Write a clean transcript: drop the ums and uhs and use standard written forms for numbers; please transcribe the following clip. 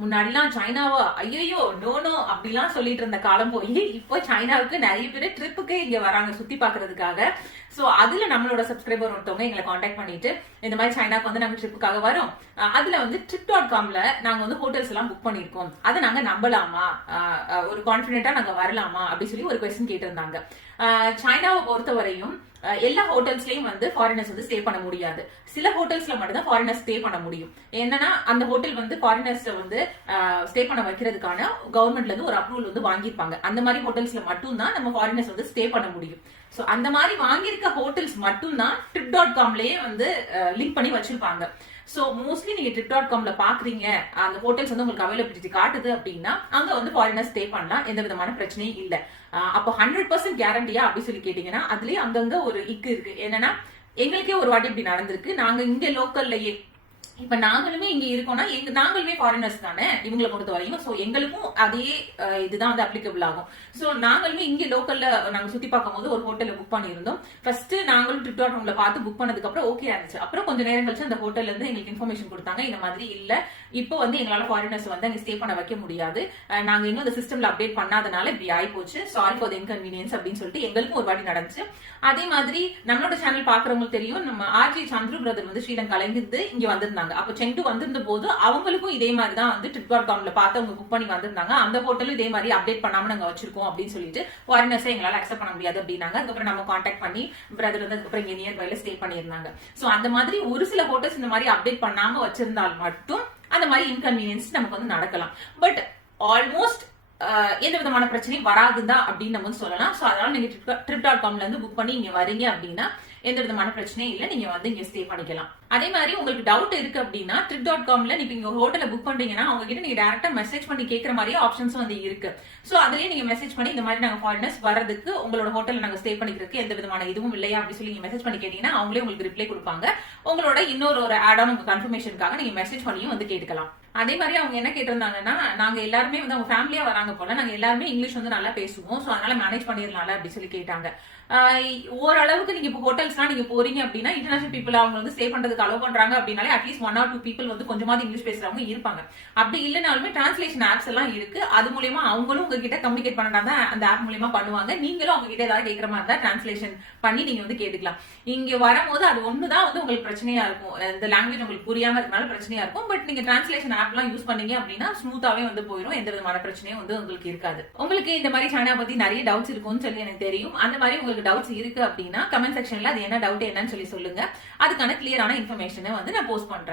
முன்னாடிலாம் சைனாவா ஐயோ no no அப்படிலாம் சொல்லிட்டு இருந்த காலம் போய் இப்போ சைனாவுக்கு நிறைய பேர் ட்ரிப்புக்கு இங்க வராங்க சுத்தி பாக்குறதுக்காக. சோ அதுல நம்மளோட சப்ஸ்கிரைபர் ஒருத்தவங்க எங்களை காண்டாக்ட் பண்ணிட்டு இந்த மாதிரி சைனாக்கு வந்து நாங்க ட்ரிப்புக்காக வரோம், அதுல வந்து trip.comல நாங்க வந்து ஹோட்டல்ஸ் எல்லாம் புக் பண்ணிருக்கோம், அதை நாங்க நம்பலாமா, ஒரு கான்பிடென்ட்டா நாங்க வரலாமா அப்படி சொல்லி ஒரு கொஸ்டின் கேட்டிருந்தாங்க. சைனாவை பொறுத்தவரையும் எல்லா ஹோட்டல்ஸ்லயும் வந்து ஃபாரினர்ஸ் வந்து ஸ்டே பண்ண முடியாது. சில ஹோட்டல்ஸ்ல மட்டும் தான் ஃபாரினர்ஸ் ஸ்டே பண்ண முடியும். என்னன்னா அந்த ஹோட்டல் வந்து ஃபாரினர்ஸ் வந்து ஸ்டே பண்ண வைக்கிறதுக்கான கவர்மெண்ட்ல இருந்து ஒரு அப்ரூவல் வந்து வாங்கியிருப்பாங்க. அந்த மாதிரி ஹோட்டல்ஸ்ல மட்டும் தான் நம்ம ஃபாரினர்ஸ் வந்து ஸ்டே பண்ண முடியும். சோ அந்த மாதிரி வாங்கியிருக்க ஹோட்டல்ஸ் மட்டும் தான் trip.comலயே வந்து லிங்க் பண்ணி வச்சிருப்பாங்க. சோ மோஸ்ட்லி நீங்க trip.comல பாக்குறீங்க, அந்த ஹோட்டல்ஸ் வந்து உங்களுக்கு அவைலபிலிட்டி காட்டுது அப்படின்னா அங்க வந்து ஃபாரினர்ஸ் ஸ்டே பண்ணலாம், எந்த விதமான பிரச்சனையும் இல்ல. அப்போ 100% கேரண்டியா அப்படி சொல்லி கேட்டீங்கன்னா அதுலயே அங்கங்க ஒரு இக்கு இருக்கு. என்னன்னா எங்களுக்கே ஒரு வாட்டி இப்படி நடந்திருக்கு. நாங்க இங்க லோக்கல்லயே இப்ப நாங்களுமே இங்க இருக்கோம்னா நாங்களுமே ஃபாரினர்ஸ் தானே இவங்களை பொறுத்த வரையும். சோ எங்களுக்கும் அதே இதுதான் வந்து அப்ளிகபிள் ஆகும். சோ நாங்களுமே இங்க லோக்கல்ல நாங்க சுத்தி பார்க்கும் போது ஒரு ஹோட்டல்ல புக் பண்ணியிருந்தோம். ஃபர்ஸ்ட் நாங்களும் trip.comல பார்த்து புக் பண்ணதுக்கு அப்புறம் ஓகே இருந்துச்சு. அப்புறம் கொஞ்ச நேரம் கழிச்சு அந்த ஹோட்டல்ல இருந்து எங்களுக்கு இன்ஃபர்மேஷன் கொடுத்தாங்க, இந்த மாதிரி இல்ல, இப்போ வந்து எங்களால ஃபாரினர்ஸ் வந்து அங்க ஸ்டே பண்ண வைக்க முடியாது, நாங்க இன்னும் அந்த சிஸ்டம்ல அப்டேட் பண்ணாதனால இப்படி ஆயி போச்சு, சாரி ஃபார் தி இன்கன்வீனியன்ஸ் அப்படின்னு சொல்லிட்டு எங்களுக்கும் ஒரு வாட்டி நடந்துச்சு. அதே மாதிரி நம்மளோட சேனல் பாக்குறவங்களுக்கு தெரியும், நம்ம ஆர்ஜி சந்துரு பிரதர் வந்து ஸ்ரீலங்கால இருந்து இங்க வந்திருந்தாங்க. அப்ப செங்டு வந்திருந்த போது அவங்களுக்கும் இதே மாதிரி தான் வந்து trip.comல பார்த்து அவங்க புக் பண்ணி வந்திருந்தாங்க. அந்த ஹோட்டலும் இதே மாதிரி அப்டேட் பண்ணாம நாங்க வச்சிருக்கோம் அப்படின்னு சொல்லிட்டு ஃபாரினர்ஸை எங்களால அக்செப்ட் பண்ண முடியாது அப்படின்னாங்க. அதுக்கப்புறம் நம்ம கான்டாக்ட் பண்ணி பிரதர் வந்து அதுக்கப்புறம் இங்க நியர் பைல ஸ்டே பண்ணியிருந்தாங்க. சோ அந்த மாதிரி ஒரு சில ஹோட்டல்ஸ் இந்த மாதிரி அப்டேட் பண்ணாம வச்சிருந்தால் மட்டும் அந்த மாதிரி இன்கன்வீனியன்ஸ் நமக்கு வந்து நடக்கலாம். பட் ஆல்மோஸ்ட் எந்த விதமான பிரச்சனையும் வராதுதான் அப்படின்னு நம்ம வந்து சொல்லலாம். சோ அதனால நீங்க trip.comல இருந்து புக் பண்ணி இங்க வரீங்க அப்படின்னா எந்த விதமான பிரச்சனையும் இல்ல, நீங்க வந்து இங்க ஸ்டே பண்ணிக்கலாம். அதே மாதிரி உங்களுக்கு டவுட் இருக்கு அப்படின்னா trip.comல நீங்க இங்க ஒரு ஹோட்டல்ல புக் பண்றீங்கன்னா அவங்க கிட்ட நீங்க டைரக்டா மெசேஜ் பண்ணி கேட்கற மாதிரியே ஆப்ஷன்ஸ் வந்து இருக்கு. சோ அதுலயே நீங்க மெசேஜ் பண்ணி இந்த மாதிரி நாங்க ஃபாரினர்ஸ் வரதுக்கு உங்களோட ஹோட்டல்ல நாங்க ஸ்டே பண்ணிக்கிறதுக்கு எந்த விதமான இதுவும் இல்லையா அப்படி சொல்லி நீங்க மெசேஜ் பண்ணி கேட்டீங்கன்னா அவங்களே உங்களுக்கு ரிப்ளை கொடுப்பாங்க. உங்களோட இன்னொரு ஒரு ஆட் ஆன் உங்க கன்ஃபர்மேஷனுக்காக நீங்க மெசேஜ் பண்ணியும் வந்து கேட்கலாம். அதே மாதிரி அவங்க என்ன கேட்டிருந்தாங்கன்னா, நாங்க எல்லாருமே வந்து அவங்க ஃபேமிலியா வராங்க போல, நாங்க எல்லாருமே இங்கிலீஷ் வந்து நல்லா பேசுவோம், சோ அதனால மேனேஜ் பண்ணிடலாம் அப்படி சொல்லி கேட்டாங்க. ஓரளவுக்கு நீங்க இப்போ ஹோட்டல்ஸ்லாம் நீங்க போறீங்க அப்படின்னா இன்டர்நேஷனல் பீப்புள் அவங்க வந்து ஸ்டே பண்றதுக்கு அலோவ் பண்றாங்க அப்படின்னாலே அட்லீஸ்ட் 1 or 2 பீப்புள் வந்து கொஞ்சமாவது இங்கிலீஷ் பேசுறவங்க இருப்பாங்க. அப்படி இல்லைனாலுமே டிரான்ஸ்லேஷன் ஆப்ஸ் எல்லாம் இருக்கு, அது மூலமா அவங்களும் உங்ககிட்ட கம்யூனிகேட் பண்ணாதான் அந்த ஆப் மூலமா பண்ணுவாங்க. நீங்களும் அவங்க கிட்ட ஏதாவது கேட்கற மாதிரி தான் டிரான்ஸ்லேஷன் பண்ணி நீங்க வந்து கேட்டுக்கலாம். இங்க வரும்போது அது ஒண்ணுதான் வந்து உங்களுக்கு பிரச்சனையா இருக்கும், இந்த லாங்குவேஜ் உங்களுக்கு புரியாம இருக்கனால பிரச்சனையா இருக்கும். பட் நீங்க டிரான்ஸ்லேஷன் ஆப் எல்லாம் யூஸ் பண்ணீங்க அப்படின்னா ஸ்மூத்தாவே வந்து போயிடும், எந்த விதமான பிரச்சனையும் வந்து உங்களுக்கு இருக்காது. உங்களுக்கு இந்த மாதிரி சைனா பத்தி நிறைய டவுட்ஸ் இருக்கும்னு சொல்லி எனக்கு தெரியும். அந்த மாதிரி உங்களுக்கு டவுட்ஸ் இருக்கு அப்படின்னா கமெண்ட் செக்ஷன்ல அது என்ன டவுட் என்னன்னு சொல்லி சொல்லுங்க, அதுக்கான கிளியரான இன்ஃபர்மேஷனை வந்து நான் போஸ்ட் பண்றேன்.